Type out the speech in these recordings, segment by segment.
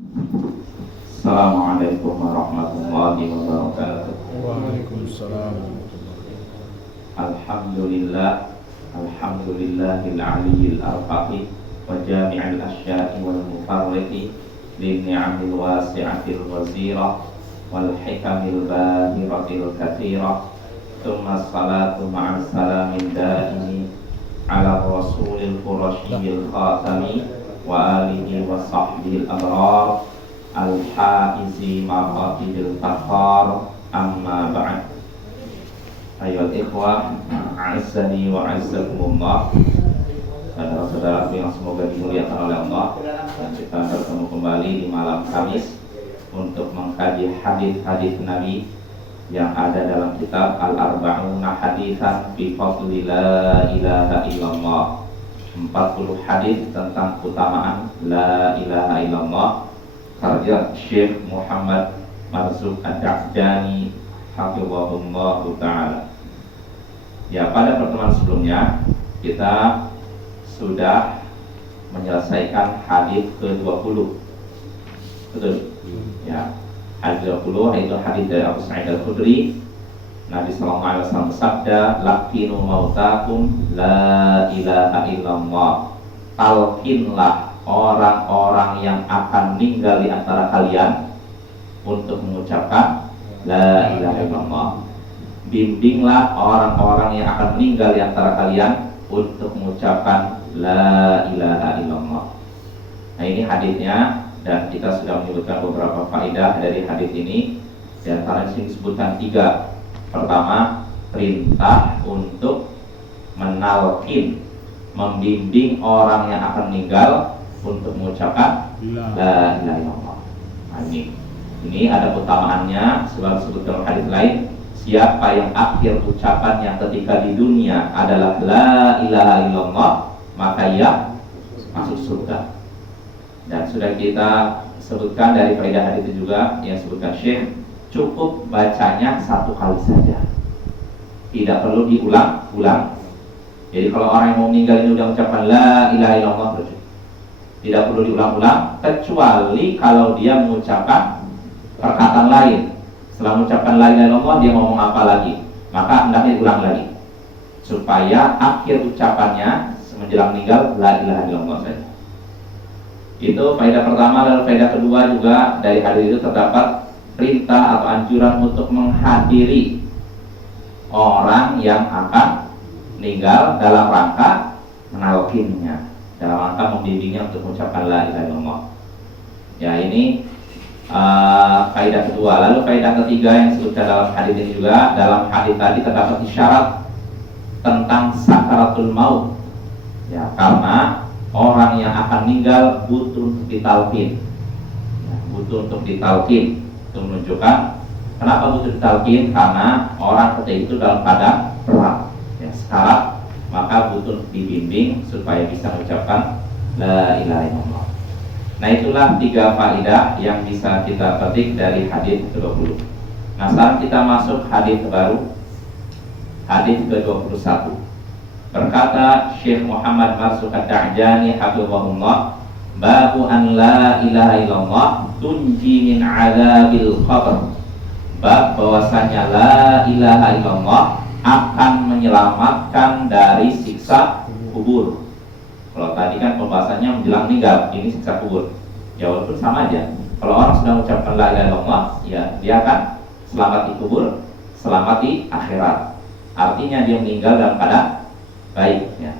Assalamualaikum warahmatullahi wabarakatuh. Waalaikumsalam. Alhamdulillah, alhamdulillahil aliyyil arfaqi wa jami'il asya'i wal mufarriqi lin ni'amil wasi'atil wazirah wal hikamil bahiratil katsirah. Tsumma salatu ma'as salamin daimi ala rasulil qurasyil khatami wa alihi wa sahbihi al-abrar al-haizi maqatidil fakhar, amma ba'd. Ayyuhal ikhwah, a'azzani wa a'azzakumullah. Saudara-saudaraku yang semoga dimuliakan oleh Allah, dan kita bertemu kembali di malam Kamis untuk mengkaji hadis-hadis Nabi yang ada dalam kitab Al-Arba'una Haditsan fi Fadli La Ilaha Illallah. 40 hadis tentang keutamaan La Ilaha Illallah, karya Syekh Muhammad Marzuq Ad-Da'jani hafizahullah ta'ala. Ya, pada pertemuan sebelumnya kita sudah menyelesaikan hadis ke-20. Betul? Ya. Hadis 20 yaitu hadis dari Abu Sa'id Al-Khudri. Nabi sallallahu alaihi wasallam bersabda, "Laqinu mautakum la ilaha illallah." Talqinlah orang-orang yang akan meninggal di antara kalian untuk mengucapkan la ilaha illallah. Bimbinglah orang-orang yang akan meninggal di antara kalian untuk mengucapkan la ilaha illallah. Nah, ini hadisnya, dan kita sudah menyebutkan beberapa faedah dari hadis ini. Di antara sini disebutkan 3. Pertama, perintah untuk menalkin, membimbing orang yang akan meninggal untuk mengucapkan la ilaha illallah. Nah, ini ada utamaannya, sebab disebut dalam hadis lain, siapa yang akhir ucapannya ketika di dunia adalah la ilaha illallah, maka ia masuk surga. Dan sudah kita sebutkan dari faedah hadis itu juga yang sebutkan Syekh, cukup bacanya 1 kali saja, tidak perlu diulang-ulang. Jadi kalau orang yang mau meninggal ini udah mengucapkan la ilaha illallah, tidak perlu diulang-ulang, kecuali kalau dia mengucapkan perkataan lain. Setelah mengucapkan la ilaha illallah, dia ngomong apa lagi, maka hendaknya diulang lagi, supaya akhir ucapannya menjelang meninggal la ilaha illallah saja. Itu faedah pertama. Lalu faedah kedua juga dari hadis itu terdapat perintah atau anjuran untuk menghadiri orang yang akan meninggal dalam rangka menalkinnya, dalam rangka membimbingnya untuk mengucapkan la ilaha illallah. Ya, ini faedah kedua. Lalu faedah ketiga yang disebutkan dalam hadis ini juga, dalam hadis tadi terdapat isyarat tentang sakaratul maut. Ya, karena orang yang akan meninggal butuh untuk ditalkin. Ya, butuh untuk ditalkin. Itu menunjukkan kenapa butuh ditalkin, karena orang ketika itu dalam keadaan berat, ya, sekarat, maka butuh dibimbing supaya bisa mengucapkan la ilaha illallah. Nah, itulah 3 faedah yang bisa kita petik dari hadis ke-20. Nah, sekarang kita masuk hadis baru, hadis ke-21. Berkata Syekh Muhammad Marzuq Ad-Da'jani hafizahullah, "Babu an la ilaha illallah tunji min adzabil qabr." Bab bahwasanya la ilaha illallah akan menyelamatkan dari siksa kubur. Kalau tadi kan pembahasannya menjelang meninggal, ini siksa kubur. Ya, walaupun sama aja. Kalau orang sudah mengucapkan la ilaha illallah, ya dia akan selamat di kubur, selamat di akhirat. Artinya dia meninggal dalam keadaan baik, ya.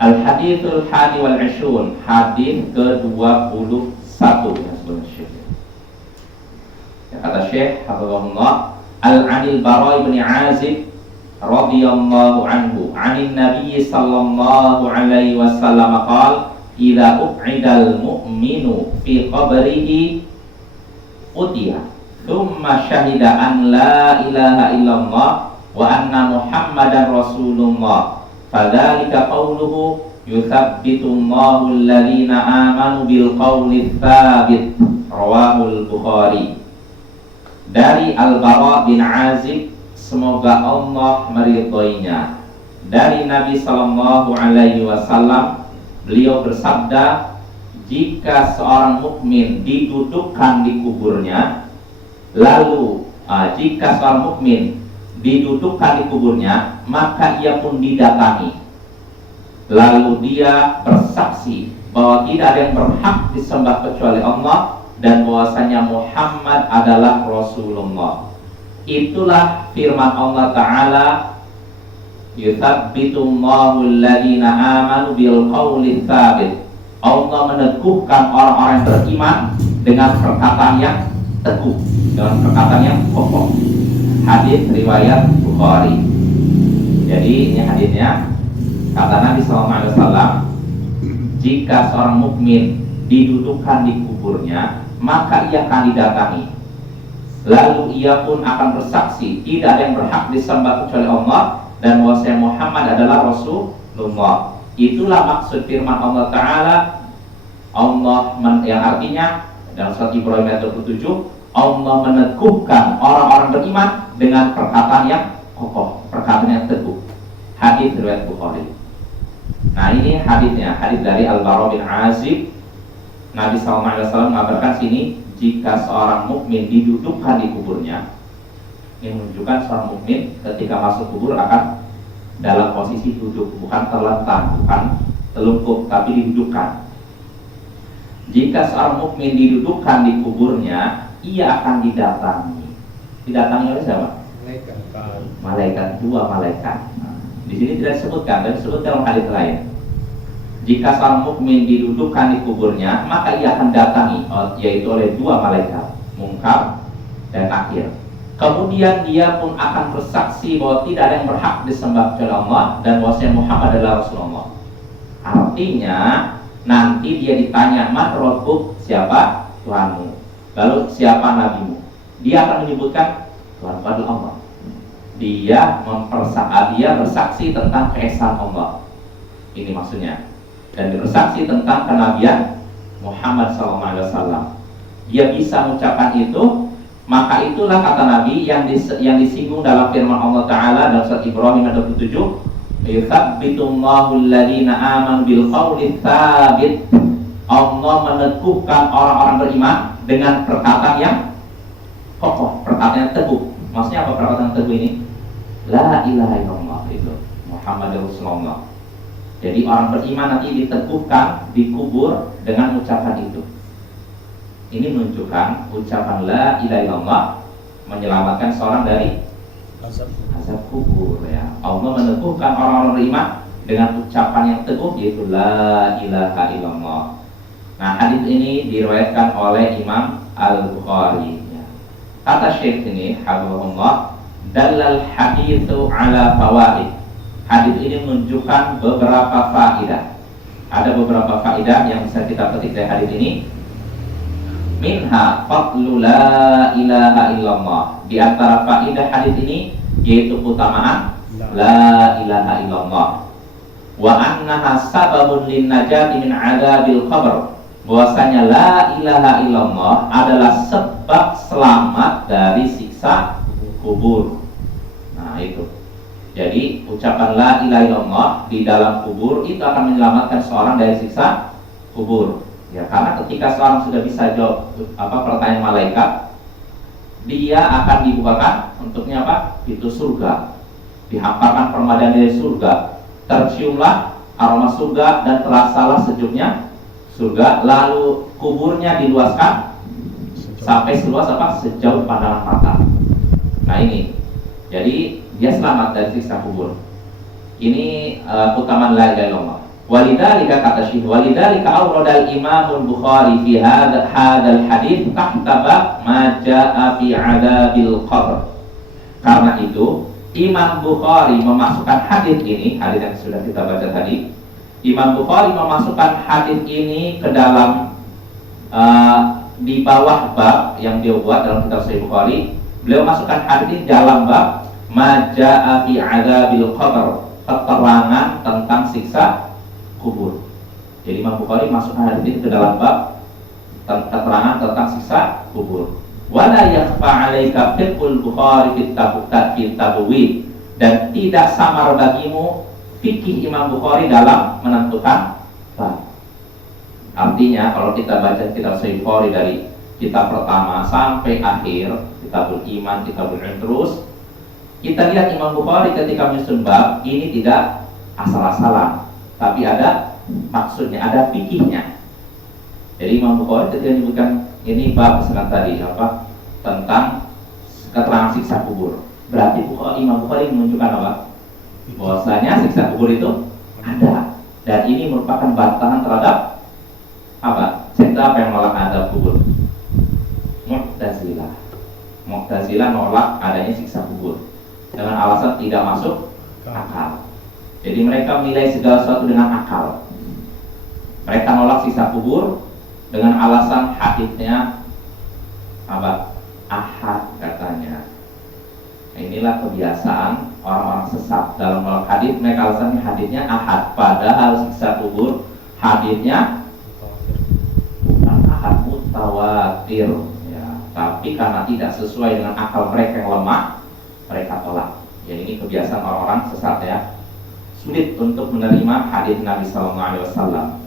Al-hadithul hadi wal 'ishrun, hadis ke-21 yang sebelum Syekh. Ya, kata Syekh hafizahullah, Al-'anil Bara' bin Azib radhiyallahu anhu 'anin Nabiy sallallahu alaihi wasallam qala, "Idza u'idal mu'minu fi qabrihi utiya, thumma syahida an la ilaha illallah wa anna Muhammadan Rasulullah, fadzalika qauluhu yuthabbitu Allahu alladhina amanu bil qawli tsabit." Rawahul Bukhari. Dari Al-Bara' bin Azib, semoga Allah meridhoinya, dari Nabi sallallahu alaihi wasallam, beliau bersabda, jika seorang mukmin didudukkan di kuburnya, lalu jika seorang mukmin didudukkan di kuburnya, maka ia pun didatangi, lalu dia bersaksi bahwa tidak ada yang berhak disembah kecuali Allah dan bahwasanya Muhammad adalah Rasulullah. Itulah firman Allah Ta'ala, yutsabbitullahu alladhina amanu bil qawli tsabit. Allah meneguhkan orang-orang yang beriman dengan perkataan yang teguh, dengan perkataan yang kokoh. Hadis riwayat Bukhari. Jadi ini hadisnya, kata Nabi SAW, jika seorang mukmin didudukkan di kuburnya, maka ia akan didatangi, lalu ia pun akan bersaksi tidak ada yang berhak disembah kecuali Allah dan bahwasanya Muhammad adalah Rasulullah. Itulah maksud firman Allah Ta'ala, yang artinya dalam surat Ibrahim ayat 27, Allah meneguhkan orang-orang beriman dengan perkataan yang kokoh, perkataan yang teguh. Hadis riwayat Bukhari. Nah, ini hadisnya, hadis dari Al-Bara bin Azib. Nabi SAW mengabarkan sini, jika seorang mukmin didudukkan di kuburnya, ini menunjukkan seorang mukmin ketika masuk kubur akan dalam posisi duduk, bukan terlentang, bukan telungkup, tapi didudukkan. Jika seorang mukmin didudukkan di kuburnya, ia akan didatangi. Didatangi oleh siapa? Malaikat. Malaikat, dua malaikat. Di sini tidak disebutkan, dan disebut dalam hadis lain. Jika seorang mukmin didudukkan di kuburnya, maka ia akan datangi, yaitu oleh dua malaikat, Munkar dan Nakir. Kemudian dia pun akan bersaksi bahwa tidak ada yang berhak disembah kecuali Allah dan bahwasanya Muhammad adalah Rasulullah. Artinya nanti dia ditanya, man rabbuk, siapa Tuhanmu? Lalu siapa nabimu? Dia akan menyebutkan Tuhanku adalah Allah. Dia bersaksi tentang keesaan Allah. Ini maksudnya. Dan bersaksi tentang kenabian Muhammad SAW. Dia bisa mengucapkan itu, maka itulah kata Nabi yang disinggung dalam firman Allah Ta'ala dalam surat Ibrahim ayat 27, yutsabbitullahu alladhina amanu bil qawli tsabit. Allah meneguhkan orang-orang beriman dengan perkataan yang kokoh, perkataan yang teguh. Maksudnya apa perkataan teguh ini? La ilaha illallah, itu Muhammad Rasulullah. Jadi orang beriman nanti diteguhkan di kubur dengan ucapan itu. Ini menunjukkan ucapan la ilaha illallah menyelamatkan seorang dari azab kubur, ya. Allah meneguhkan orang-orang beriman dengan ucapan yang teguh, yaitu la ilaha illallah. Nah, hadis ini diriwayatkan oleh Imam Al-Bukhari, ya. Kata Syekh ini, hafizahullah, dalal haditsu ala fawaid. Hadis ini menunjukkan beberapa faedah. Ada beberapa faedah yang bisa kita petik dari hadis ini. Minha fadlu la ilaha illallah. Di antara faedah hadis ini yaitu keutamaan la ilaha illallah. Wa annaha sababun lin najati min adzabil qabr. Bahwasanya la ilaha illallah adalah sebab selamat dari siksa kubur. Nah, itu. Jadi ucapan la ilaha illallah di dalam kubur itu akan menyelamatkan seorang dari siksa kubur. Ya, karena ketika seorang sudah bisa jawab pertanyaan malaikat, dia akan dibukakan untuknya pintu surga. Dihamparkan permadani dari surga. Terciumlah aroma surga dan terasalah sejuknya surga, lalu kuburnya diluaskan sampai seluas sejauh pandangan mata. Nah, ini. Jadi dia selamat dari siksa kubur. Ini keutamaan la ilaha illallah. Walidzalika kata Syekh, walidzalika awrada al-Imam al-Bukhari fi hadzal hadits tahtaba ma jaa fi adzabil qabr. Karena itu Imam Bukhari memasukkan hadis ini, hadis yang sudah kita baca tadi. Imam Bukhari memasukkan hadis ini ke dalam di bawah bab yang dia buat dalam kitab Sahih Bukhari. Beliau masukkan hadis ini dalam bab ma jaa fi adzabil qabr, keterangan tentang siksa kubur. Jadi Imam Bukhari masukkan hadis ini ke dalam bab keterangan tentang siksa kubur. Wala yakhfa 'alaika fiqhul Bukhari fit tabwid, dan tidak samar bagimu fikih Imam Bukhari dalam menentukan bab. Artinya kalau kita baca kitab Sahih Bukhari dari kitab pertama sampai akhir, kitabul iman, kitabul ilm terus, kita lihat Imam Bukhari ketika menyusun bab ini tidak asal-asalan, tapi ada maksudnya, ada fikihnya. Jadi Imam Bukhari ketika menyebutkan ini bab misalkan tadi apa tentang keterangan siksa kubur, berarti Imam Bukhari menunjukkan apa? Bahwasanya siksa kubur itu ada, dan ini merupakan bantahan terhadap apa? Sekte apa yang menolak adab kubur? Mu'tazilah. Mu'tazilah nolak adanya siksa kubur dengan alasan tidak masuk akal. Jadi mereka menilai segala sesuatu dengan akal. Mereka nolak siksa kubur dengan alasan haditsnya apa? Ahad katanya. Nah, inilah kebiasaan orang-orang sesat dalam menolak hadits. Mereka alasannya haditsnya ahad, padahal siksa kubur haditsnya bukan ahad, mutawatir. Tapi karena tidak sesuai dengan akal mereka yang lemah, mereka tolak. Ya, ini kebiasaan orang-orang sesat ya. Sulit untuk menerima hadis Nabi SAW.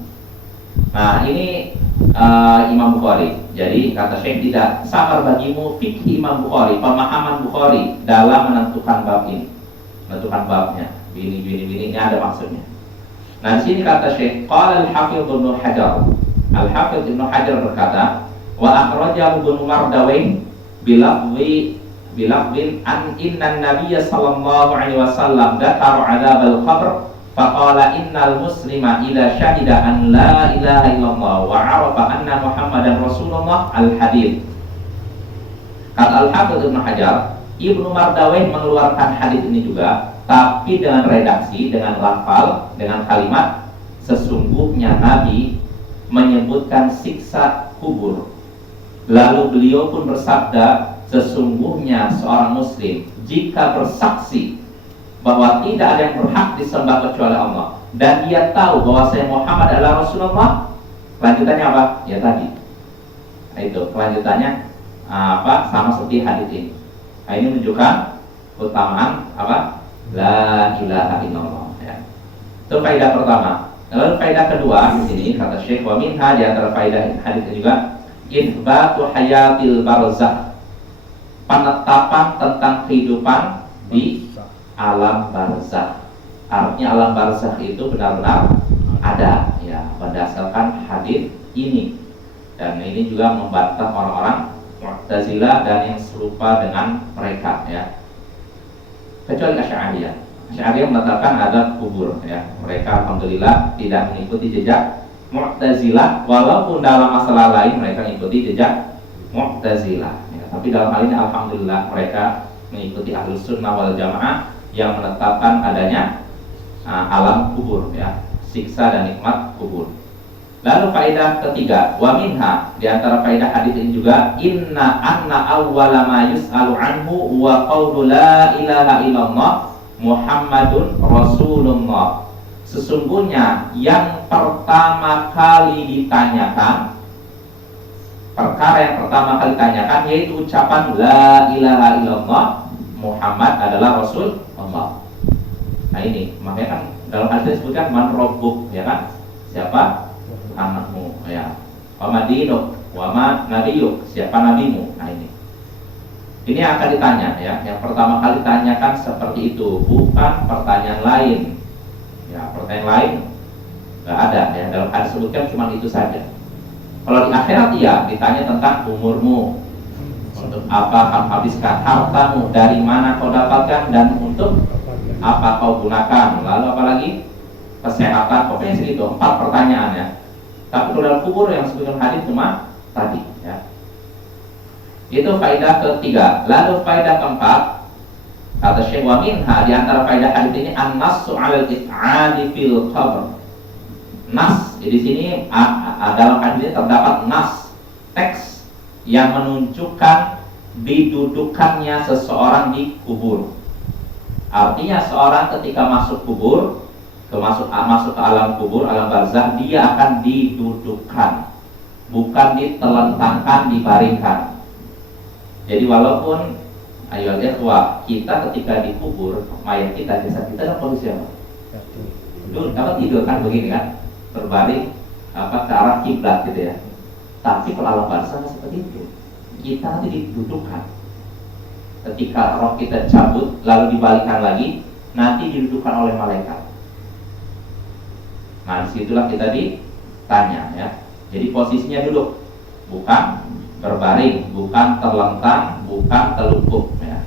Nah, ini Imam Bukhari. Jadi kata Syekh, tidak samar bagimu fikih Imam Bukhari, pemahaman Bukhari dalam menentukan bab ini, menentukan babnya. Ini ada maksudnya. Nah, di sini kata Syekh, qala al-Hafidz Ibnu Hajar. Al-Hafidz Ibnu Hajar berkata, wa akhrajahu Ibnu Mardawayh bilafdhin an inna nabiyya sallallahu alaihi wasallam dzakara 'adzabal qabr faqala innal muslima idza syahida an la ilaha illallah wa 'arafa anna muhammadan rasulullah al-hadits. Kata Al-Hafidz Ibnu Hajar, Ibnu Mardawayh mengeluarkan hadis ini juga, tapi dengan redaksi, dengan lafal, dengan kalimat sesungguhnya Nabi menyebutkan siksa kubur. Lalu beliau pun bersabda, sesungguhnya seorang muslim jika bersaksi bahwa tidak ada yang berhak disembah kecuali Allah, dan dia tahu bahwa saya Muhammad adalah Rasulullah, kelanjutannya apa? Ya tadi. Nah, itu kelanjutannya apa? Sama seperti hadis ini. Nah, ini menunjukkan keutamaan apa? La ilaha illallah. Ya. Itu faedah pertama. Lalu faedah kedua di sini kata Syekh, wa minha, di antara faedah hadis ini juga itsbatu hayatil barzakh, penetapan tentang kehidupan di alam barzakh. Artinya alam barzakh itu benar-benar ada ya, berdasarkan hadis ini. Dan ini juga membantah orang-orang Mu'tazilah dan yang serupa dengan mereka ya. Kecuali Asy'ariyah. Asy'ariyah mengatakan ada kubur ya. Mereka alhamdulillah tidak mengikuti jejak Mu'tazilah, walaupun dalam masalah lain mereka mengikuti jejak Mu'tazilah ya. Tapi dalam hal ini alhamdulillah mereka mengikuti Ahlus Sunnah wal Jamaah yang menetapkan adanya alam kubur ya, siksa dan nikmat kubur. Lalu faedah ketiga, wa minha, di antara faedah hadis ini juga, inna anna awwala ma yus'alu anhu wa qawlu la ilaha illallah Muhammadun Rasulullah. Sesungguhnya yang pertama kali ditanyakan, perkara yang pertama kali ditanyakan yaitu ucapan la ilaha illallah Muhammad adalah Rasul Allah. Nah ini makanya kan dalam hadis disebutkan man rabbuk, ya kan? Siapa anakmu ya? Wa madinuk wa ma nabiyuk, siapa nabimu? Nah ini akan ditanya ya. Yang pertama kali ditanyakan seperti itu, bukan pertanyaan lain. Ya, pertanyaan lain nggak ada ya. Dalam hadis disebutkan cuma itu saja. Kalau di akhirat ya ditanya tentang umurmu, untuk apa kamu habiskan hartamu, dari mana kau dapatkan, dan untuk apa kau gunakan. Lalu apalagi kesehatan, pokoknya segitu, 4 pertanyaannya. Tapi kalau dalam kubur yang disebutkan hadis cuma tadi ya. Itu faedah ketiga. Lalu faedah keempat, kata Syekh, wa minha, di antara faedah hadis ini an-nassu 'alal it'adi fil qabr. Nas, di sini dalam hadis ini terdapat nas, teks yang menunjukkan didudukannya seseorang di kubur. Artinya seorang ketika masuk kubur, masuk ke alam kubur, alam barzakh, dia akan didudukkan, bukan ditelentangkan, dibaringkan. Jadi walaupun ayo ikhwah, kita ketika dikubur, mayat kita, jasad kita dalam posisi apa? Tidur, dapat tidur kan begini kan, terbaring ke arah kiblat gitu ya. Tapi kalau alam barzah nggak seperti itu. Kita nanti didudukkan. Ketika roh kita cabut lalu dibalikan lagi, nanti didudukkan oleh malaikat. Nah disitulah kita ditanya ya. Jadi posisinya duduk, bukan berbaring, bukan terlentang, bukan telungkup ya.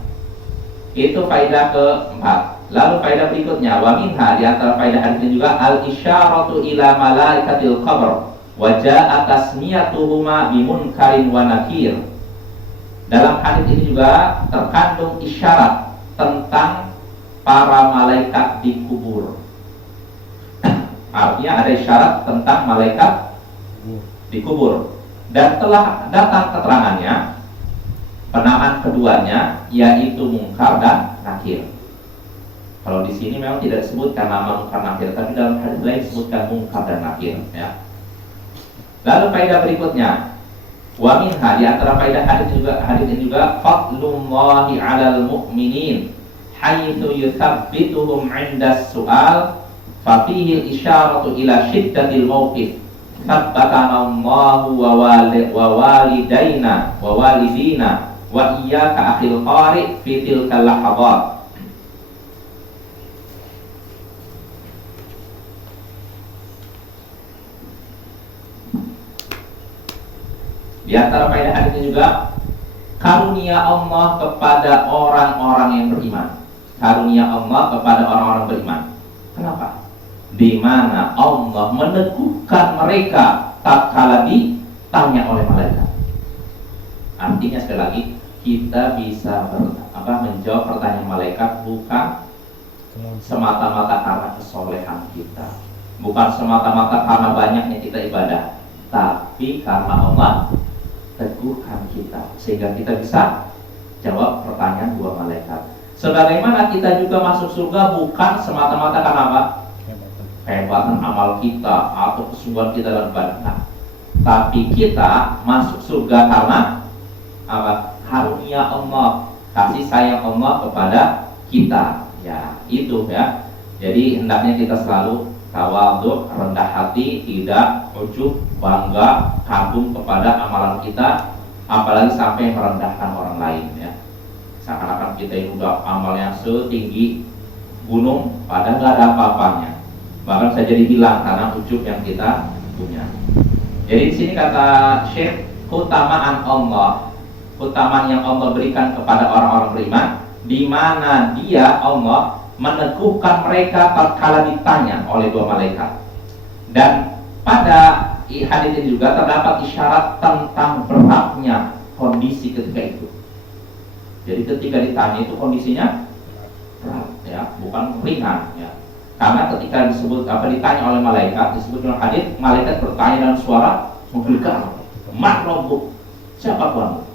Itu faedah keempat. Lalu faedah berikutnya, wa minha, di antara faedah hadis juga al-isyaratu ila malaikatil qabr wa jaa tasmiyatuhuma bimunkarin wa nakir. Dalam hadis ini juga terkandung isyarat tentang para malaikat di kubur. Artinya ada isyarat tentang malaikat di kubur. Dan telah datang keterangannya penamaan keduanya, yaitu munkar dan nakir. Kalau di sini memang tidak disebutkan nama munkar nakir, tapi dalam hadis lain disebutkan munkar dan nakir ya. Lalu faedah berikutnya, wa minha, di antara faedah hadis ini juga fadlullahi 'alal mu'minin haitsu yuthabbituhum 'inda su'al fa fihi al-isyaratu ila shiddatil mawqif. Sabbatana Allahu wa walidaina wa walidina wa iyyaka akhil qari fi tilkal lahadhat. Di antara faedah hadis ini juga karunia Allah kepada orang-orang yang beriman. Karunia Allah kepada orang-orang beriman. Kenapa? Di mana Allah meneguhkan mereka tatkala ditanya oleh malaikat. Artinya sekali lagi kita bisa menjawab pertanyaan malaikat bukan semata-mata karena kesolehan kita, bukan semata-mata karena banyaknya kita ibadah, tapi karena Allah teguhkan kita sehingga kita bisa jawab pertanyaan dua malaikat. Sebagaimana kita juga masuk surga bukan semata-mata karena apa? Kehebatan amal kita atau kesungguhan kita dalam ibadah, tapi kita masuk surga karena apa? Karunia Allah, kasih sayang Allah kepada kita. Ya, itu ya. Jadi hendaknya kita selalu tawadhu, rendah hati, tidak ujub, bangga, kagum kepada amalan kita, apalagi sampai merendahkan orang lain ya. Seakan-akan kita ini udah amalnya setinggi gunung, padahal nggak ada apa-apanya. Bahkan bisa jadi hilang karena ujub yang kita punya. Jadi di sini kata Syekh, keutamaan Allah, keutamaan yang Allah berikan kepada orang-orang beriman, di mana dia Allah meneguhkan mereka tatkala ditanya oleh dua malaikat. Dan pada hadis ini juga terdapat isyarat tentang beratnya kondisi ketika itu. Jadi ketika ditanya itu kondisinya berat ya, bukan ringan ya. Karena ketika ditanya oleh malaikat, disebut dalam hadis, malaikat bertanya dalam suara menggelegar, "Man rabbuk?" Siapa Tuhanmu?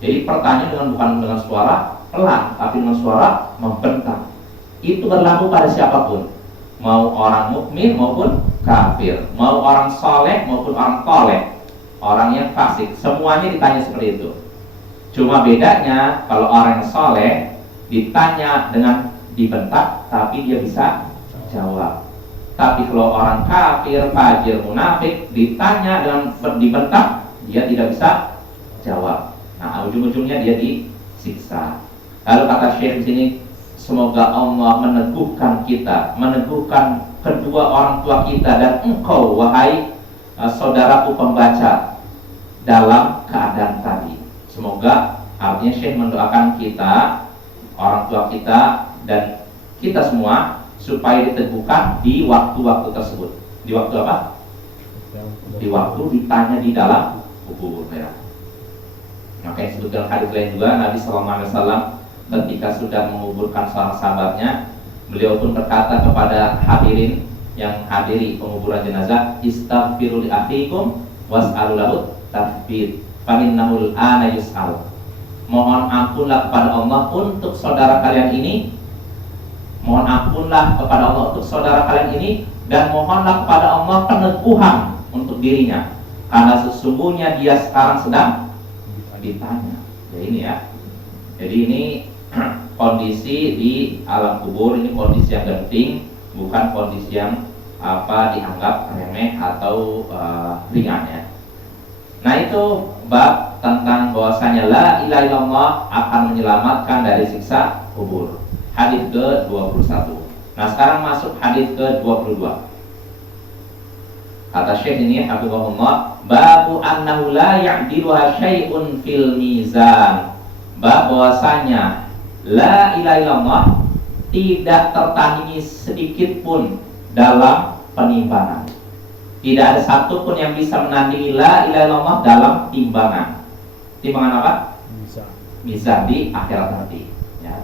Jadi pertanyaan bukan dengan suara pelan, tapi dengan suara membentak. Itu berlaku pada siapapun, mau orang mukmin maupun kafir, mau orang soleh maupun orang toleh, orang yang fasik, semuanya ditanya seperti itu. Cuma bedanya kalau orang yang soleh ditanya dengan dibentak, tapi dia bisa jawab. Tapi kalau orang kafir, fajir, munafik ditanya dengan dibentak, dia tidak bisa jawab. Nah, ujung-ujungnya dia disiksa. Lalu kata Syekh di sini, semoga Allah meneguhkan kita, meneguhkan kedua orang tua kita dan engkau wahai saudaraku pembaca dalam keadaan tadi. Semoga, artinya Syekh mendoakan kita, orang tua kita dan kita semua supaya diteguhkan di waktu-waktu tersebut. Di waktu apa? Di waktu ditanya di dalam kubur ya. Maka disebutkan hadis lain juga, Nabi SAW ketika sudah menguburkan seorang sahabatnya, beliau pun berkata kepada hadirin yang hadiri penguburan jenazah, "Istaghfiru li akhikum was'alu lahu tathbit fa innahu al-ana yus'al." Mohon ampunlah kepada Allah untuk saudara kalian ini. Mohon ampunlah kepada Allah untuk saudara kalian ini, dan mohonlah kepada Allah peneguhan untuk dirinya, karena sesungguhnya dia sekarang sedang ditanya. Ya ini ya. Jadi ini kondisi di alam kubur, ini kondisi yang genting, bukan kondisi yang dianggap remeh atau ringan ya. Nah itu bab tentang bahwasanya la ilaha illallah akan menyelamatkan dari siksa kubur. Hadis ke-21. Nah sekarang masuk hadis ke-22. Kata Syekh ini hafizahullah, babu annahu la ya'diluha syai'un fil mizan. Bab bahwasanya la ilaha illallah tidak tertandingi sedikit pun dalam penimbangan. Tidak ada satu pun yang bisa menandingi la ilaha illallah dalam timbangan. Timbangan apa? Mizan di akhirat nanti ya.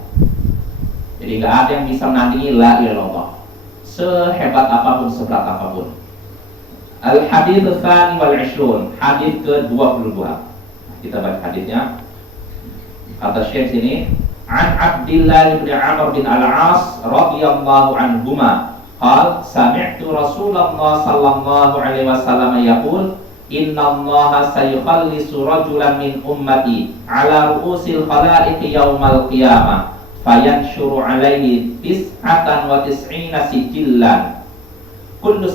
Jadi nggak ada yang bisa menandingi la ilaha illallah sehebat apapun, seberat apapun. Al-hadits tsani wal 'ishrun, hadis ke-22. Kita baca hadisnya. Kata Syekh sini, an Abdillah bin Amr bin Al-'As radhiyallahu anhuma, qala sami'tu Rasulullah sallallahu alaihi wasallam yaqul, innallaha sayukhallisu rajulan min ummati ala ru'usil khalaiqi yaumal qiyamah fayanshuru alaihi tis'atan wa tis'ina sijillan kullu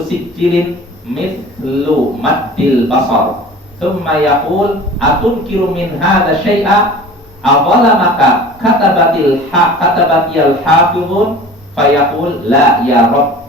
sijilin mithlu maddil basar thumma yaqul atunkiru min hadha syai'a adhalamaka katabatil hafizun fayaqul la ya rabb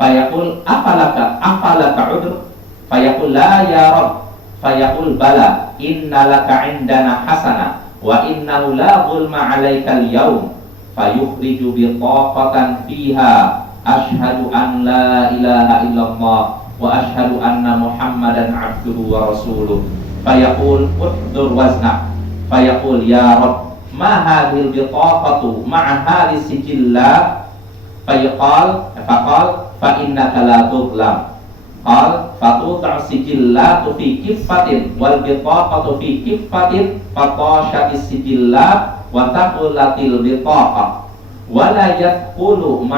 fayaqul afalaka udhr fayaqul la ya rabb fayaqul bala innalaka indana hasana wa innahu la zulma alaika al-yawm fayukhriju bitaqatan fiha asyhadu an la ilaha illallah wa asyhadu anna muhammadan abduhu wa rasuluh fayaqul uddur wazna fayaqul ya rabb ma hadhil bitaqatu ma'a hadhis sijillat fayaqal fa innaka la tudlam qal fatud'u sijillatu fi kiffatin wal bitaqatu fi kiffatin fatashatis sijillat wa taqulatil bitaqah wala yadkhulu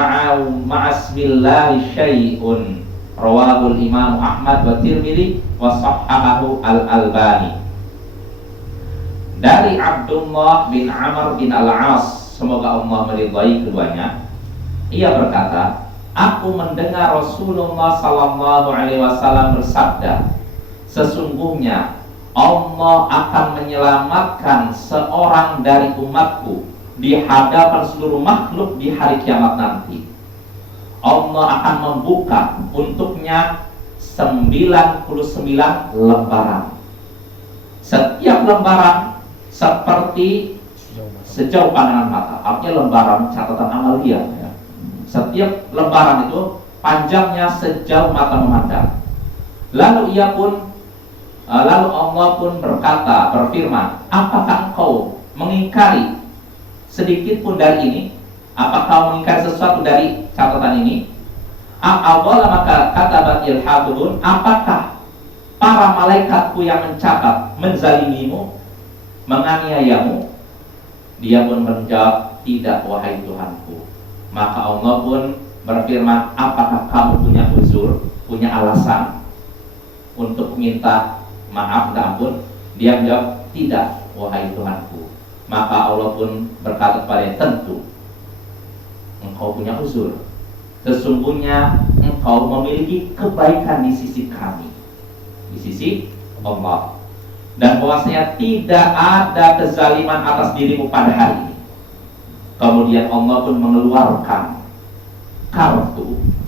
ma'asmillahi syai'un. Rawahul Imam Ahmad wa Tirmidzi wa sahhahahu Al-Albani. Dari Abdullah bin Amr bin Al-'As, semoga Allah meridhai keduanya, ia berkata, aku mendengar Rasulullah sallallahu alaihi wasallam bersabda, sesungguhnya Allah akan menyelamatkan seorang dari umatku di hadapan seluruh makhluk di hari kiamat nanti. Allah akan membuka untuknya 99 lembaran. Setiap lembaran seperti sejauh pandangan mata. Artinya lembaran catatan amal dia ya. Setiap lembaran itu panjangnya sejauh mata memandang. Lalu Allah pun berfirman, apakah engkau mengingkari sedikit pun dari ini? Apakah mengingkari sesuatu dari catatan ini? Maka katabatil hafidun, apakah para malaikatku yang mencatat menzalimimu, menganiayamu? Dia pun menjawab, tidak wahai Tuhanku. Maka Allah pun berfirman, apakah kamu punya uzur, punya alasan untuk minta maaf dan ampun? Dia menjawab, tidak wahai Tuhanku. Maka Allah pun berkata kepadanya, tentu engkau punya uzur. Sesungguhnya engkau memiliki kebaikan di sisi kami, di sisi Allah. Dan bahwasanya tidak ada kezaliman atas dirimu pada hari ini. Kemudian Allah pun mengeluarkan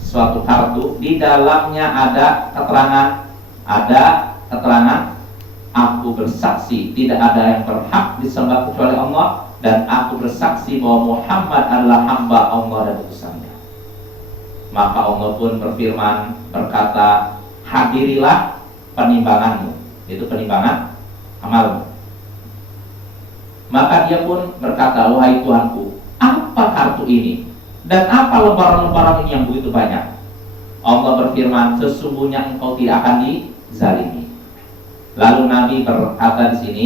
suatu kartu, di dalamnya ada keterangan, aku bersaksi tidak ada yang berhak disembah kecuali Allah, dan aku bersaksi bahwa Muhammad adalah hamba Allah dan utusannya. Maka Allah pun berkata, hadirilah penimbanganmu, itu penimbangan amalmu. Maka dia pun berkata, wahai Tuhanku, apa kartu ini? Dan apa lembaran-lembaran ini yang begitu banyak? Allah berfirman, sesungguhnya engkau tidak akan dizalimi. Lalu Nabi berkata di sini,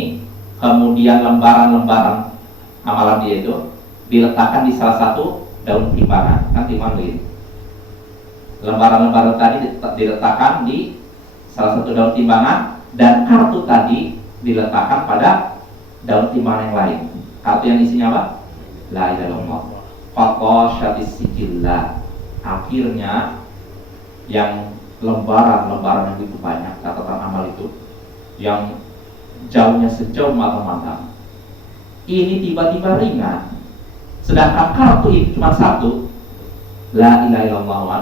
kemudian lembaran-lembaran amalan dia itu diletakkan di salah satu daun timbangan. Kan timbangan itu. Lembaran-lembaran tadi diletakkan di salah satu daun timbangan, dan kartu tadi diletakkan pada daun timbangan yang lain. Kartu yang isinya apa? La ilaha illallah. Faqashatis sijillah. Akhirnya yang lembaran-lembaran yang begitu banyak catatan amal itu yang jauhnya sejauh mata mandang ini tiba-tiba ringan, sedangkan kartu itu cuma satu, la ilaha illallah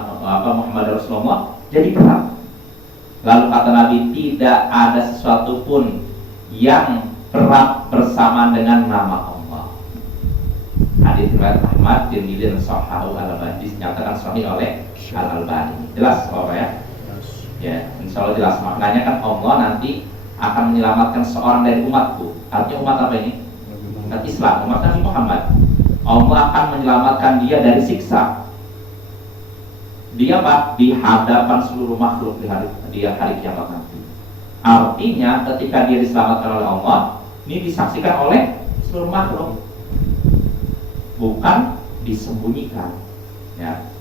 Muhammad Rasulullah, jadi berat. Lalu kata Nabi, tidak ada sesuatu pun yang berat bersamaan dengan nama Allah. Hadis riwayat Ahmad, Tirmidzi dan Sahihul Albani, dinyatakan sahih oleh Al-Albani. Jelas Bapak ya? Ya, insya Allah jelas. Maknanya kan Allah nanti akan menyelamatkan seorang dari umatku. Artinya umat apa ini? Umat Islam, umat Nabi Muhammad. Allah akan menyelamatkan dia dari siksa. Dia apa? Di hadapan seluruh makhluk di hari kiamat nanti. Artinya ketika dia diselamatkan oleh Allah, ini disaksikan oleh seluruh makhluk, bukan disembunyikan. Ya.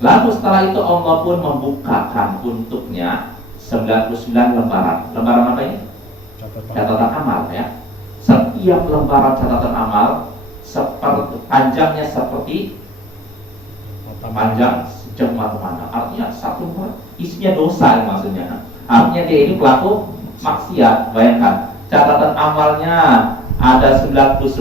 Lalu setelah itu Allah pun membukakan untuknya 99 lembaran. Lembaran apa ini? Catatan amal ya. Setiap lembaran catatan amal panjangnya seperti panjang sejauh mata pandang. Artinya satu lembar isinya dosa maksudnya. Artinya dia ini pelaku maksiat. Bayangkan, catatan amalnya ada 99,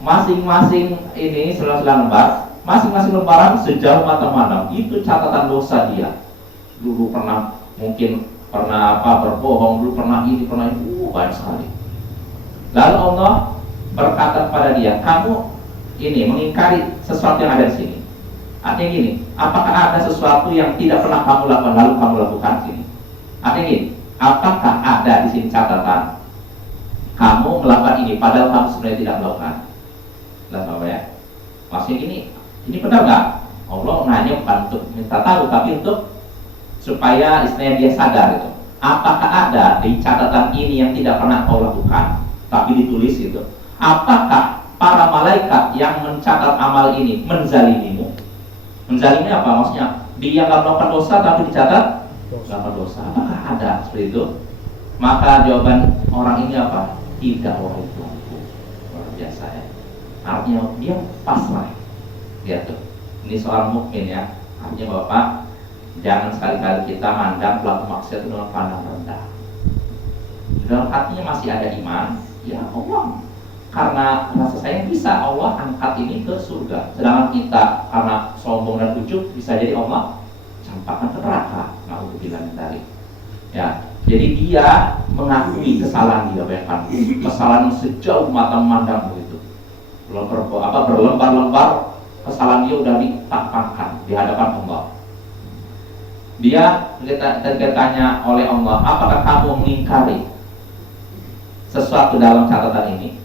masing-masing ini 99 lembar. Masing-masing lembaran sejauh mata pandang. Itu catatan dosa dia. Dulu mungkin pernah berbohong, dulu pernah ini, pernah itu, banyak sekali. Lalu Allah berkata kepada dia, kamu ini mengingkari sesuatu yang ada di sini. Artinya gini, apakah ada sesuatu yang tidak pernah kamu lakukan lalu kamu lakukan sini? Artinya gini, apakah ada di sini catatan kamu melakukan ini padahal kamu sebenarnya tidak melakukan? Lihat Bapak ya. Maksudnya gini, ini benar nggak? Allah nanya bukan untuk minta tahu, tapi untuk supaya istilahnya dia sadar itu. Apakah ada di catatan ini yang tidak pernah kau lakukan, tapi ditulis itu? Apakah para malaikat yang mencatat amal ini menzalimimu? Menzalimi apa maksudnya? Dia nggak melakukan dosa tapi dicatat melakukan dosa. Apakah ada seperti itu? Maka jawaban orang ini apa? Tidak, wahai Tuhanku. Luar biasa ya. Artinya dia pasrah. Lihat tuh, ini seorang mukmin ya. Artinya Bapak, jangan sekali-kali kita mandang pelaku maksiat itu dengan pandang rendah. Di dalam hatinya masih ada iman, ya Allah, karena rasa sayang bisa Allah angkat ini ke surga. Sedangkan kita karena sombong dan ujub bisa jadi Allah campakkan ke neraka. Nauzubillah min dzalik. Ya, jadi dia mengakui kesalahan dia, bahkan kesalahan sejauh mata memandang begitu. Berlembar-lembar kesalahan dia udah ditampakkan di hadapan Allah. Dia ditanya oleh Allah, apakah kamu mengingkari sesuatu dalam catatan ini?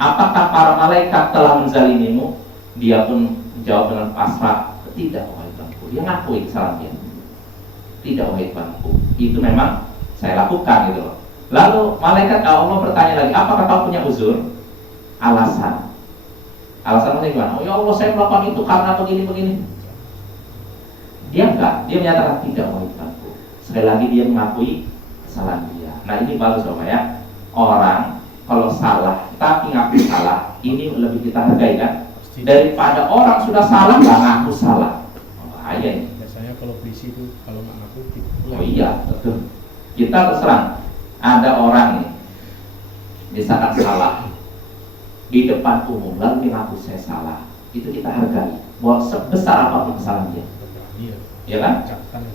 Apakah para malaikat telah menzalimimu? Dia pun jawab dengan pasrah, tidak wahai Tuhanku. Dia ngakui kesalahan dia. Tidak wahai Tuhanku, itu memang saya lakukan gitu loh. Lalu malaikat Allah bertanya lagi, apakah kamu punya uzur? Alasan Alasannya gimana? Oh ya Allah, saya melakukan itu karena begini-begini. Dia enggak, dia menyatakan tidak wahai Tuhanku. Sekali lagi dia mengakui kesalahan dia. Nah ini bagus Bapak ya. Orang kalau salah tapi ngaku salah, ini lebih kita hargai kan? Daripada orang sudah salah nggak ngaku salah. Bahaya ini. Biasanya kalau polisi itu kalau nggak ngaku oh iya betul. Kita terserang ada orang nih misalkan salah di depan umum lalu dia ngaku saya salah, itu kita hargai bahwa sebesar apapun kesalahan dia. Iya. Ya kan?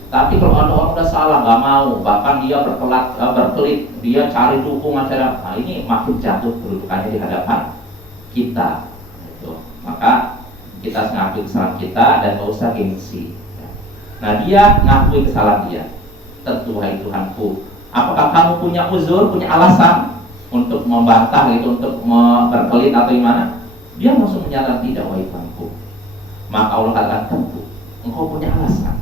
Tapi kalau ada orang udah salah nggak mau, bahkan dia berkelit, dia cari dukungan cara, nah ini makin jatuh kedudukannya di hadapan kita. Gitu. Maka kita mengakui kesalahan kita dan nggak usah gengsi. Nah dia ngakui kesalahan dia. Tentu wahai Tuhanku, apakah kamu punya uzur, punya alasan untuk membantah gitu, untuk berkelit atau gimana? Dia langsung menyatakan tidak wahai Tuhanku. Maka Allah katakan tentu engkau punya alasan.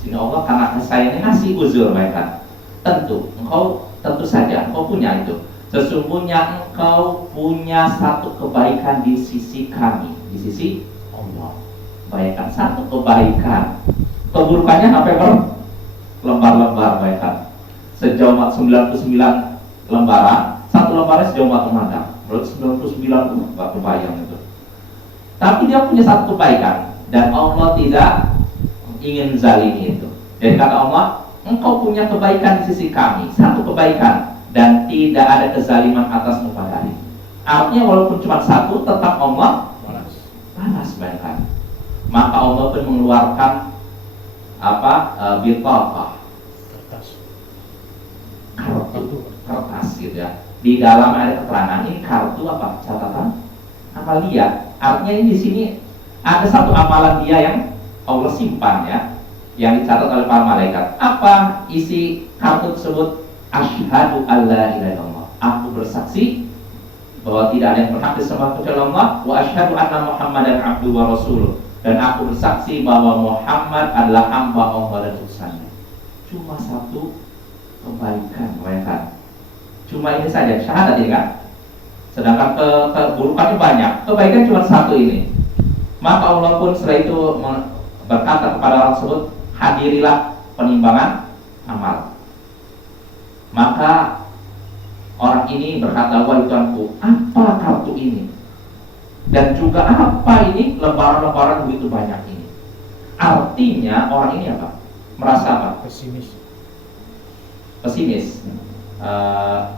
Sehingga Allah karena saya ngasih uzur mereka. Tentu saja engkau punya itu. Sesungguhnya engkau punya satu kebaikan di sisi kami, di sisi Allah. Bayangkan satu kebaikan. Keburukannya sampai berlembar-lembar bayangkan. Sejauh 99 lembaran, satu lembarnya sejauh mata memandang. Berarti 99 nggak kebayang itu. Tapi dia punya satu kebaikan dan Allah tidak ingin zalimi itu. Jadi kata Allah, engkau punya kebaikan di sisi kami, satu kebaikan, dan tidak ada kezaliman atasmu padanya. Artinya walaupun cuma satu, tetap Allah balas bayangkan. Maka Allah pun mengeluarkan bitaqah, kertas gitu ya. Di dalam ada keterangan ini kartu apa? Catatan amalia. Artinya ini di sini ada satu amalan dia yang Allah simpan ya, yang dicatat oleh para malaikat. Apa isi kartu tersebut? Asyhadu alla ilaha illallah. Aku bersaksi bahwa tidak ada yang berhak disembah kecuali Allah, wa asyhadu anna Muhammadan abduhu wa rasuluh, dan aku bersaksi bahwa Muhammad adalah hamba Allah dan utusannya. Cuma satu kebaikan, bayangkan. Cuma ini saja syahadat ini kan. Sedangkan keburukannya banyak, kebaikan cuma satu ini. Maka Allah pun setelah itu berkata kepada orang tersebut, hadirilah penimbangan amal. Maka orang ini berkata, wahai Tuanku, apa kartu ini? Dan juga apa ini lembaran-lembaran begitu banyak ini? Artinya orang ini apa? Merasa apa? Pesimis.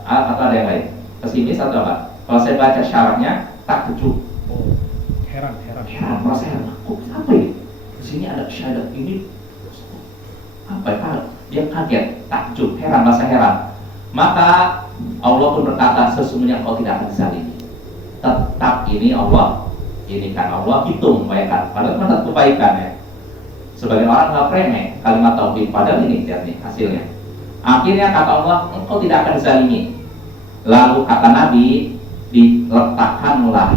Atau ada yang lain? Pesimis atau apa? Kalau saya baca syaratnya, takjub. Heran. Merasa heran. Kok apa ini? Di sini ada syahadat ini. Apa ya? Dia kaget, takjub, heran, merasa heran. Maka Allah pun berkata, sesungguhnya kau tidak akan dizalimi. Tetap ini Allah, ini kan Allah hitung bayangkan. Padahal cuma satu kebaikan ya. Sebagian orang nggak remeh kalimat tauhid, padahal ini lihat nih hasilnya. Akhirnya kata Allah, engkau tidak akan dizalimi. Lalu kata Nabi, diletakkanlah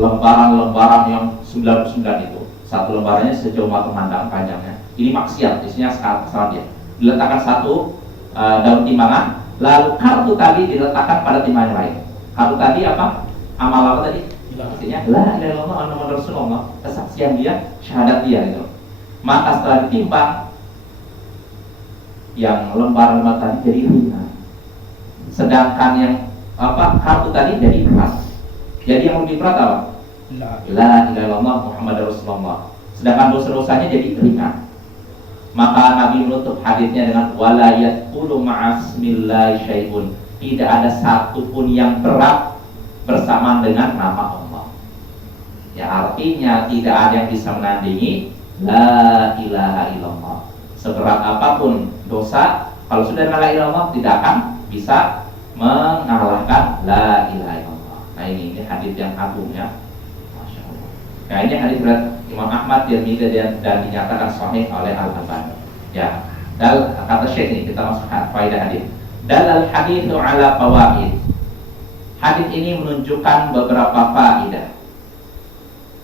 lembaran-lembaran yang 99 itu. Satu lembarannya sejauh mata memandang panjangnya. Ini maksiat, isinya kesalahan dia. Diletakkan satu daun timbangan. Lalu kartu tadi diletakkan pada timbangan lain. Kartu tadi apa? Amal apa tadi? Artinya la ilaha illallah Muhammadur Rasulullah, kesaksian dia, syahadat dia itu. Maka setelah ditimbang, yang lembaran tadi jadi ringan. Sedangkan yang kartu tadi jadi berat. Jadi yang lebih berat apa? La ilaha illallah Muhammadur Rasulullah. Sedangkan dosa-dosanya jadi ringan. Maka Nabi menutup hadisnya dengan wala yadkhulu ma'asmillahi syai'un. Tidak ada satupun yang berat bersamaan dengan nama Allah. Ya artinya tidak ada yang bisa menandingi la ilaha illallah. Seberat apapun dosa, kalau sudah la ilaha illallah tidak akan bisa mengalahkan la ilaha illallah. Nah ini hadis yang agung ya. Masya Allah. Nah ini hadis berat Imam Ahmad dan dinyatakan sahih oleh Al-Albani. Ya, dan kata Syekh ini kita masuk faedah hadis. Dalal haditsu ala fawaid. Hadis ini menunjukkan beberapa faedah.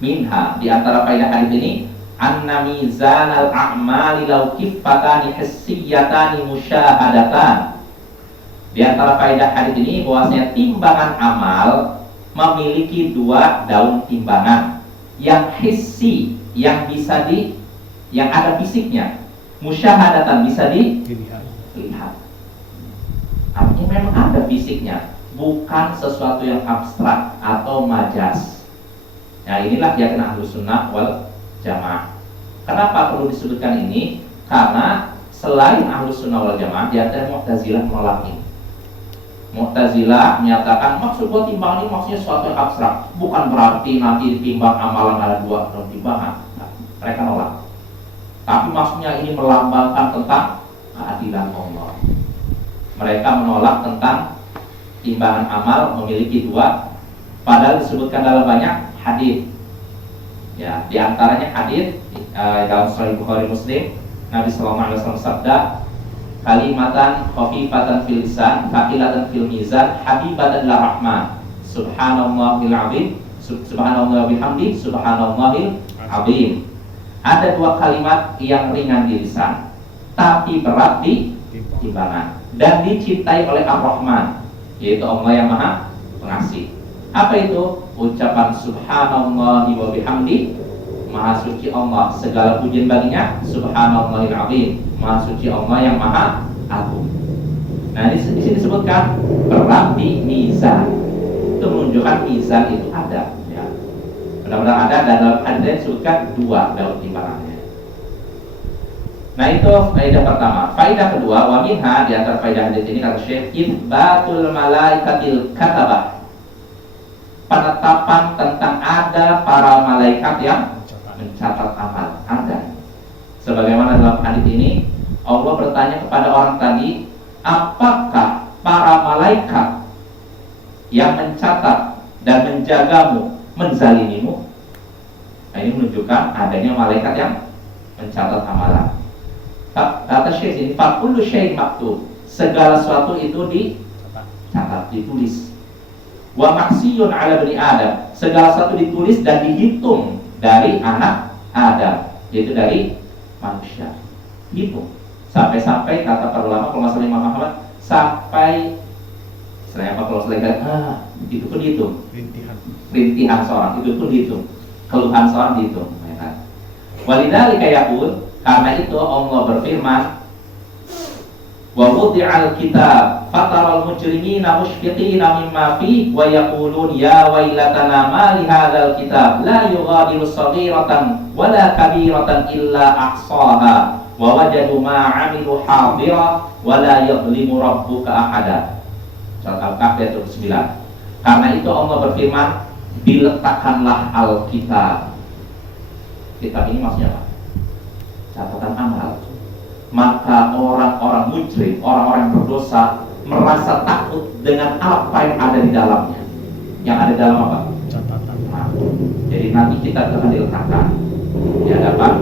Minha, di antara faedah hadis ini, anna mizanal a'mali law kiffatani hissiyatani musyahadatan. Di antara faedah hadis ini bahwasanya timbangan amal memiliki dua daun timbangan. Yang hissi, yang bisa yang ada fisiknya, musyahadatan bisa dilihat. Artinya memang ada fisiknya, bukan sesuatu yang abstrak atau majas. Nah inilah yang Ahlus Sunnah wal Jamaah. Kenapa perlu disebutkan ini? Karena selain Ahlus Sunnah wal Jamaah, di antara Mu'tazilah menolak ini. Mu'tazilah menyatakan maksud buat timbangan ini maksudnya sesuatu yang abstrak, bukan berarti nanti ditimbang amalan ada dua daun timbangan. Nah, mereka nolak. Tapi maksudnya ini melambangkan tentang keadilan Allah. Mereka menolak tentang timbangan amal memiliki dua, padahal disebutkan dalam banyak hadis. Ya, di antaranya hadis dalam Sahih Bukhari Muslim, Nabi sallallahu alaihi wasallam sabda, kalimatan khafifatan fil lisan, thaqilatan fil mizan, habibatan lir rahman. Subhanallahil azim, subhanallah bihamdi, subhanallahil azim. Ada dua kalimat yang ringan di lisan, tapi berat di timbangan dan dicintai oleh Ar-Rahman, yaitu Allah yang Maha Pengasih. Apa itu? Ucapan subhanallahi wa bihamdi, Maha suci Allah, segala pujian baginya, subhanallahil azim, Maha suci Allah yang Maha Agung. Nah, di sini disebutkan berat di mizan. Itu menunjukkan mizan itu ada ya. Benar-benar ada, dan dalam hadis disebutkan 2 daun timbangannya. Nah itu faedah pertama. Faedah kedua, wa minha, di antara faedah hadis ini kata Syekh, itsbatul malaikatil katabah. Penetapan tentang ada para malaikat yang mencatat amal. Ada. Sebagaimana dalam hadis ini Allah bertanya kepada orang tadi, apakah para malaikat yang mencatat dan menjagamu menzalimimu? Nah, ini menunjukkan adanya malaikat yang mencatat amalan. Kata Syekh ini, fakullu syai' maktub, segala sesuatu itu dicatat, ditulis. Wa maksiyun ala bani Adam, segala sesuatu ditulis dan dihitung dari anak Adam, yaitu dari manusia. Hitung. Sampai-sampai kata para ulama, kalau masalah Imam Ahmad, sampai selain apa, kalau selain itu pun dihitung. Rintihan seorang itu pun dihitung. Keluhan seorang dihitung. Walidzalika yaqul, karena itu Allah berfirman, wa wudi'al kitab fataral mujrimina mushfiqina mimma fihi wa yaqulun ya wailatana ma li hadzal kitab la yughadiru shaghiratan wala kabiratan illa ahsaha wa wajadu ma 'amilu hadira wa la yadhlimu rabbuka ahada. Surat Al-Kahf ayat 9. Karena itu Allah berfirman, diletakkanlah Alkitab. Kitab ini maksudnya apa? Catatan amal. Maka orang-orang mujrim, orang-orang yang berdosa merasa takut dengan apa yang ada di dalamnya. Yang ada dalam apa? Catatan. Nah, jadi nanti kita akan diletakkan di hadapan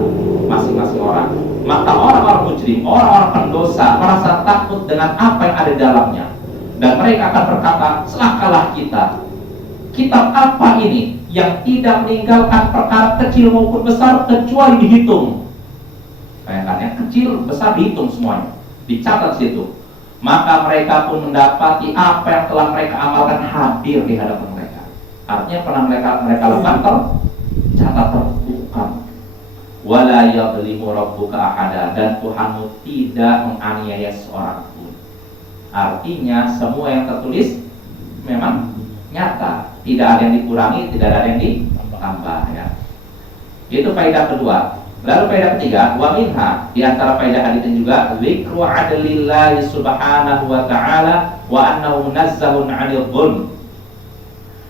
masing-masing orang. Maka orang-orang mujrim, orang-orang pendosa merasa takut dengan apa yang ada di dalamnya. Dan mereka akan berkata, celakalah kita. Kitab apa ini yang tidak meninggalkan perkara kecil maupun besar kecuali dihitung. Bayangkan ya, kecil besar dihitung semuanya, dicatat situ. Maka mereka pun mendapati apa yang telah mereka amalkan hadir di hadapan mereka. Artinya pernah mereka lakukan tercatat, terbukukan. Wala yadhlimu rabbuka ahada, dan Tuhanmu tidak menganiaya seorang pun. Artinya semua yang tertulis memang nyata, tidak ada yang dikurangi, tidak ada yang ditambah ya. Itu faedah kedua. Lalu faedah ketiga, wa minha, di antara faedah hadis ini juga dzikru adlillahi subhanahu wa ta'ala wa annahu munazzahun 'anil dhulm.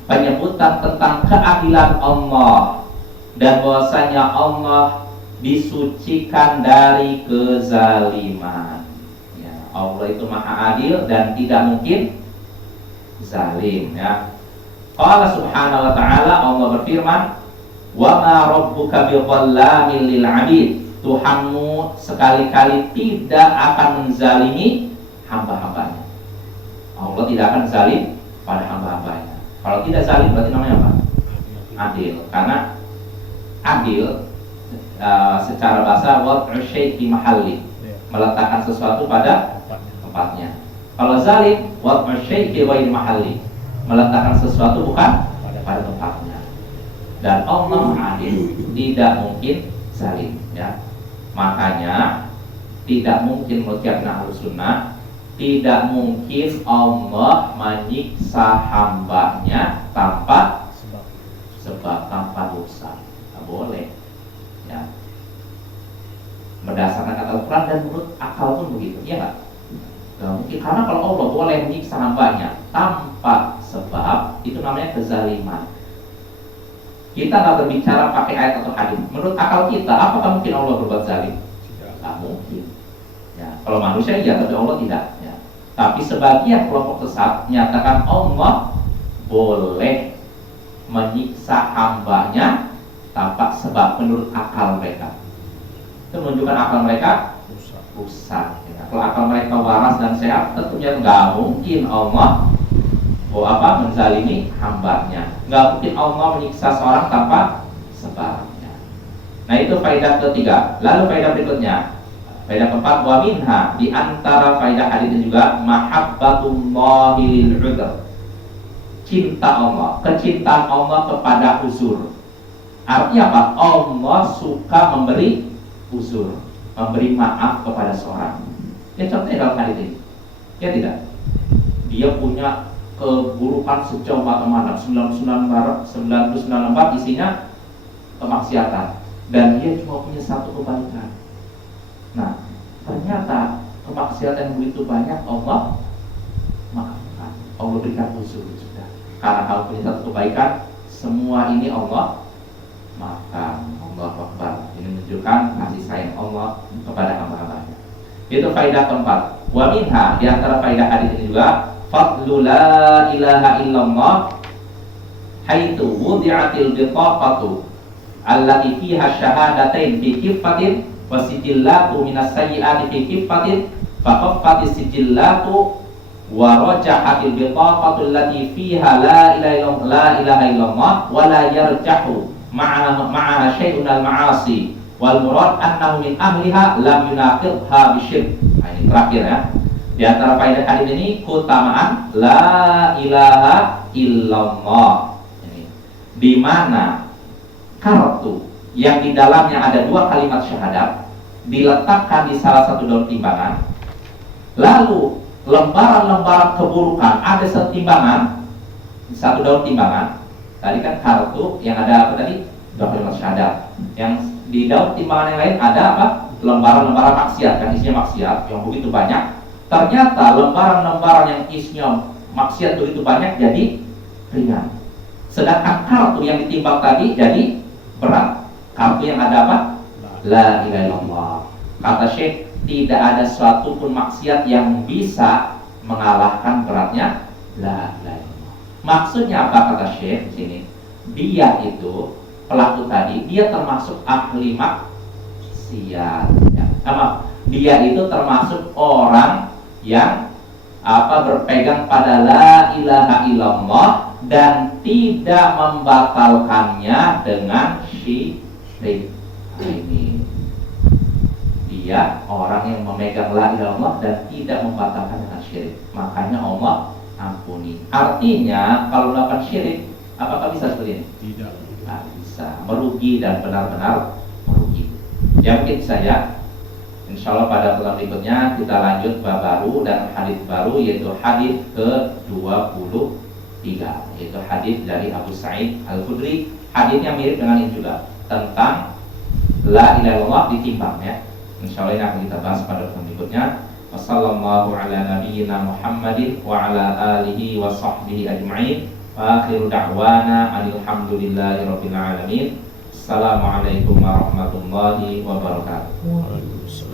Penyebutan tentang keadilan Allah dan bahwasanya Allah disucikan dari kezaliman. Ya, Allah itu Maha Adil dan tidak mungkin zalim ya. Qala subhanahu wa ta'ala, Allah berfirman, wa ma rabbuka bidhallamin lil 'abid. Tuhanmu sekali-kali tidak akan menzalimi hamba-hambanya. Allah tidak akan zalim pada hamba-hambanya. Kalau tidak zalim berarti namanya apa? Adil. Karena adil secara bahasa wad'u syai' fi mahalli, meletakkan sesuatu pada tempatnya. Kalau zalim wad'u syai' fi ghairi mahalli, meletakkan sesuatu bukan pada tempatnya. Dan Allah adil, tidak mungkin zalim ya. Makanya tidak mungkin menurut Ahlus Sunnah, tidak mungkin Allah menyiksa hambanya tanpa sebab, tanpa dosa. Tidak boleh ya. Berdasarkan kata Al-Quran dan menurut akal pun begitu, ya nggak? Tidak mungkin, karena kalau Allah boleh menyiksa hambanya tanpa sebab, itu namanya kezaliman. Kita nggak berbicara pakai ayat atau hadis. Menurut akal kita, apakah mungkin Allah berbuat zalim? Tidak mungkin. Ya, kalau manusia iya, tapi Allah tidak. Ya. Tapi sebagian kelompok sesat menyatakan Allah boleh menyiksa hambanya tanpa sebab menurut akal mereka. Itu menunjukkan akal mereka rusak. Ya. Kalau akal mereka waras dan sehat, tentunya nggak mungkin Allah menzalimi hambanya. Nggak mungkin Allah menyiksa seorang tanpa sebabnya. Nah itu faedah ketiga. Lalu faedah berikutnya, faedah keempat, wa minha, di antara faedah hadis ini juga mahabbatullahi lil 'udhr. Cinta Allah, kecintaan Allah kepada uzur. Artinya apa? Allah suka memberi uzur, memberi maaf kepada seorang. Ya contohnya dalam hadis ini, ya tidak? Dia punya keburukan sejauh mana-mana, 99 lembar isinya kemaksiatan dan dia cuma punya satu kebaikan. Nah, ternyata kemaksiatan yang begitu banyak Allah maafkan, Allah berikan uzur sudah. Karena kamu punya satu kebaikan, semua ini Allah maafkan. Allah Akbar. Ini menunjukkan kasih sayang Allah kepada hamba-hambanya. Itu faedah keempat. Wa minha, di antara faedah hadis ini juga, fadlu la ilaha illallah haitsu wudi'atil bitaqatu allati fiha syahadatain fi kiffatin wa sijillatu minas sayyi'ati fi kiffatin fa kaffatis sijillatu wa rajahatil bitaqatu allati fiha la ilaha illallah wa la yarjahu ma'a syai'un al-ma'asi wal murad annahu min ahliha lam yunaqidha bisyirk. Nah, ini terakhir ya. Di antara faedah hadis ini keutamaan la ilaha illallah. Ini di mana kartu yang di dalamnya ada dua kalimat syahadat diletakkan di salah satu daun timbangan. Lalu lembaran-lembaran keburukan ada setimbangan di satu daun timbangan. Tadi kan kartu yang ada apa tadi? Dua kalimat syahadat. Yang di daun timbangan yang lain ada apa? Lembaran-lembaran maksiat, kan isinya maksiat yang begitu banyak. Ternyata lembaran-lembaran yang isinya maksiat begitu banyak jadi ringan. Sedangkan kartu yang ditimbang tadi jadi berat. Kartu yang ada apa? La ilaha illallah. Kata Syekh, tidak ada suatu pun maksiat yang bisa mengalahkan beratnya la ilaha illallah. Maksudnya apa kata Syekh di sini? Dia itu pelaku tadi, dia termasuk ahli maksiat. Ya. Dia itu termasuk orang yang berpegang pada la ilaha illallah dan tidak membatalkannya dengan syirik. Nah, ini dia orang yang memegang la ilaha illallah dan tidak membatalkan dengan syirik. Makanya Allah ampuni. Artinya kalau melakukan syirik, apakah bisa seperti ini? Tidak. Tidak bisa. Merugi dan benar-benar merugi. Ya mungkin saja. Insya Allah pada bulan berikutnya kita lanjut bab baru dan hadis baru, yaitu hadis ke-23, yaitu hadis dari Abu Sa'id Al-Khudri. Hadisnya mirip dengan ini juga tentang la ilaha illallah ditimbang ya. Insya Allah ini akan kita bahas pada bulan berikutnya. Wassallallahu ala nabiyyina Muhammadin wa ala alihi wa sahbihi ajma'in. Wa akhiru da'wana alhamdulillahi rabbil alamin. Assalamualaikum warahmatullahi wabarakatuh. Waalaikumsalam.